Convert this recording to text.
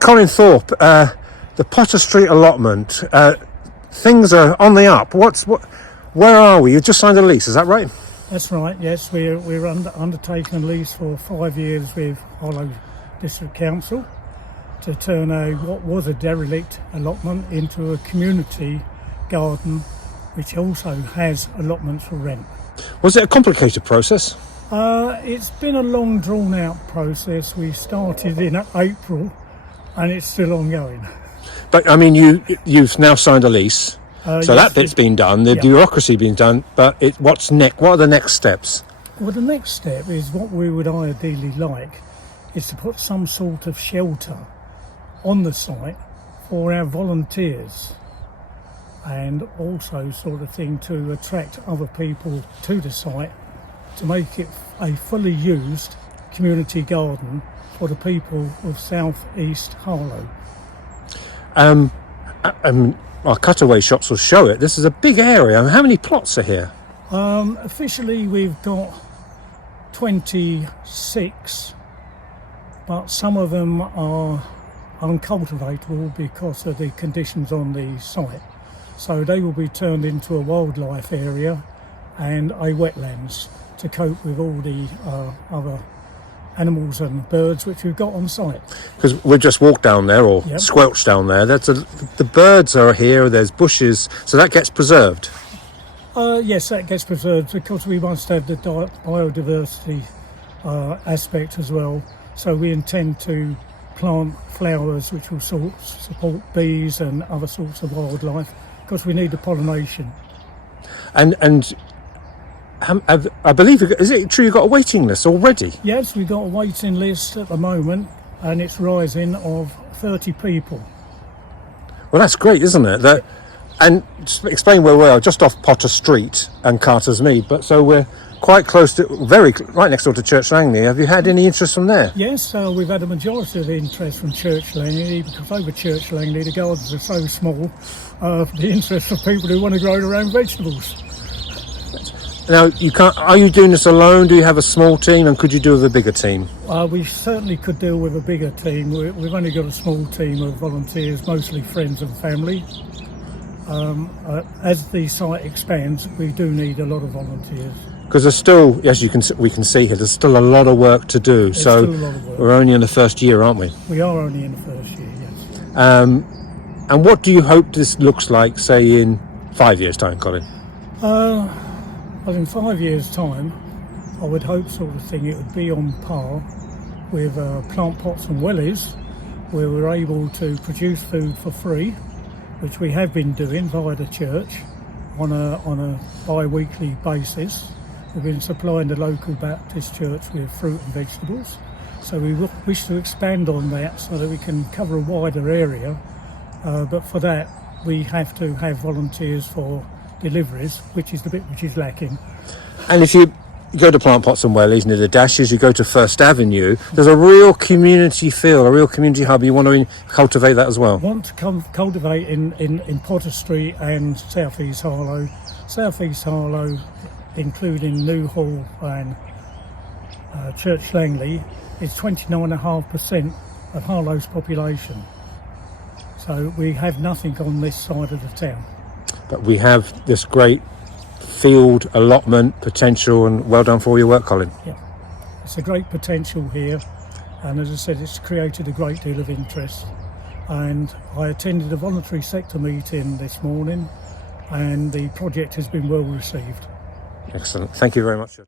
Colin Thorpe, the Potter Street allotment, things are on the up. Where are we? You just signed a lease, is that right? That's right, yes. We're undertaking a lease for 5 years with Harlow District Council to turn what was a derelict allotment into a community garden, which also has allotments for rent. Was it a complicated process? It's been a long drawn out process. We started in April and it's still ongoing. But I mean, you've now signed a lease, so yes, that bit's been done, the bureaucracy been done, but what's next? What are the next steps? Well, the next step is what we would ideally like is to put some sort of shelter on the site for our volunteers, and also sort of thing to attract other people to the site to make it a fully used community garden for the people of South East Harlow. Our cutaway shots will show it. This is a big area. How many plots are here? Officially we've got 26, but some of them are uncultivatable because of the conditions on the site. So they will be turned into a wildlife area and a wetlands to cope with all the other animals and birds which we've got on site. Because we've just walked down there, or squelched down there. The birds are here, there's bushes, so that gets preserved? Yes, that gets preserved because we must have the biodiversity aspect as well. So we intend to plant flowers which will support bees and other sorts of wildlife, because we need the pollination. And I believe, is it true you've got a waiting list already? Yes, we've got a waiting list at the moment, and it's rising of 30 people. Well, that's great, isn't it? And just explain where we are, just off Potter Street and Carter's Mead, but so we're quite close to, right next door to Church Langley. Have you had any interest from there? Yes, we've had a majority of interest from Church Langley, because over Church Langley the gardens are so small, the interest of people who want to grow their own vegetables. Now, are you doing this alone? Do you have a small team, and could you do with a bigger team? We certainly could deal with a bigger team. We've only got a small team of volunteers, mostly friends and family. As the site expands, we do need a lot of volunteers. Because there's still, as we can see here, there's still a lot of work to do. There's still a lot of work. We're only in the first year, aren't we? We are only in the first year, yes. And what do you hope this looks like, say, in 5 years' time, Colin? Well, in 5 years' time, I would hope sort of thing it would be on par with plant pots and wellies, where we're able to produce food for free, which we have been doing via the church on a bi-weekly basis. We've been supplying the local Baptist church with fruit and vegetables. So we wish to expand on that so that we can cover a wider area. But for that, we have to have volunteers for deliveries, which is the bit which is lacking. And if you go to Plant Pots and Wellies near the dashes, you go to First Avenue, there's a real community feel, a real community hub. You want to cultivate that as well? Want to cultivate in Potter Street and South East Harlow. South East Harlow, including New Hall and Church Langley, is 29.5% of Harlow's population. So we have nothing on this side of the town. But we have this great field allotment potential, and well done for all your work, Colin. Yeah, it's a great potential here, and as I said, it's created a great deal of interest. And I attended a voluntary sector meeting this morning, and the project has been well received. Excellent. Thank you very much.